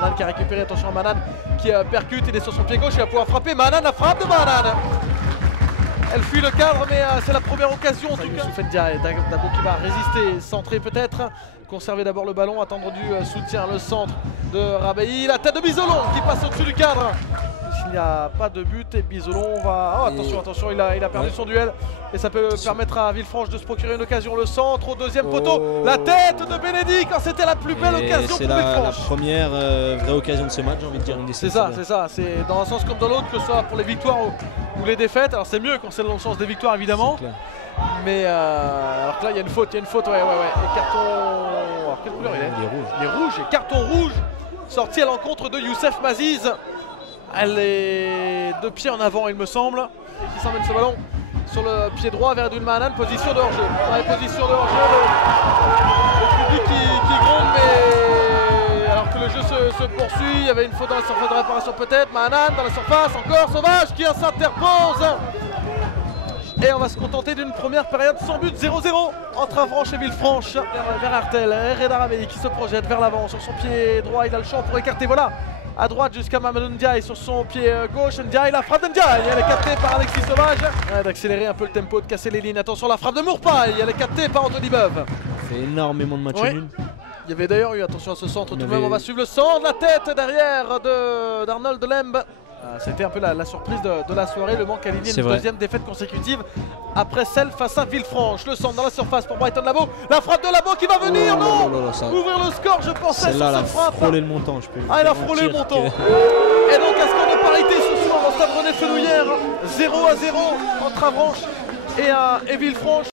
Manan qui a récupéré, attention à Manan qui percute, il est sur son pied gauche, il va pouvoir frapper. Manan, la frappe de Manan. Elle fuit le cadre, mais c'est la première occasion en tout cas. Soufiane Ndiaye, Dabo qui va résister, centrer peut-être. Conserver d'abord le ballon, attendre du soutien, le centre de Rabahi. La tête de Bizolon qui passe au-dessus du cadre. S'il n'y a pas de but, et Bizolon va... Oh, attention, attention, il a perdu son duel. Et ça peut permettre à Villefranche de se procurer une occasion. Le centre au deuxième poteau. La tête de Bénédicte, c'était la plus belle occasion pour Villefranche. C'est la première vraie occasion de ce match, j'ai envie de dire. C'est ça, c'est ça. C'est dans un sens comme dans l'autre, que ce soit pour les victoires ou les défaites. Alors c'est mieux quand c'est dans le sens des victoires évidemment. Mais alors que là il y a une faute, ouais. Et carton... Alors quelle couleur il est? Il est rouge. Et carton rouge sorti à l'encontre de Youssef Maziz. Elle est de pied en avant il me semble. Et qui s'emmène ce ballon sur le pied droit vers Edwin Manan, position de hors-jeu. Ouais, position de hors-jeu. Le public qui gronde, mais alors que le jeu se poursuit, il y avait une faute dans la surface de réparation peut-être. Manan dans la surface, encore Sauvage qui s'interpose. Et on va se contenter d'une première période sans but, 0-0 entre Avranches et Villefranche. Vers Artel, Reda Rabahi qui se projette vers l'avant sur son pied droit, il a le champ pour écarter, voilà. À droite jusqu'à Mamadou Ndiaye sur son pied gauche. Ndiaye, la frappe de Ndiaye, elle est captée par Alexis Sauvage. D'accélérer un peu le tempo, de casser les lignes. Attention, la frappe de Mourpaille, elle est captée par Anthony Beuve. Il fait énormément de matchs nuls. Il y avait d'ailleurs eu, attention à ce centre tout de même, on va suivre le centre, la tête derrière d'Arnold Lembe. C'était un peu la surprise de la soirée, le manque aligné, une deuxième défaite consécutive après celle face à Villefranche. Le centre dans la surface pour Brighton Labo, la frappe de Labo qui va venir, ouvrir le score, je pensais sur cette frappe. Elle a frôlé le montant, je peux. Ah, elle a frôlé le montant. Et donc un score de parité ce soir au stade René Fenouillère, 0-0 entre Avranches et Villefranche.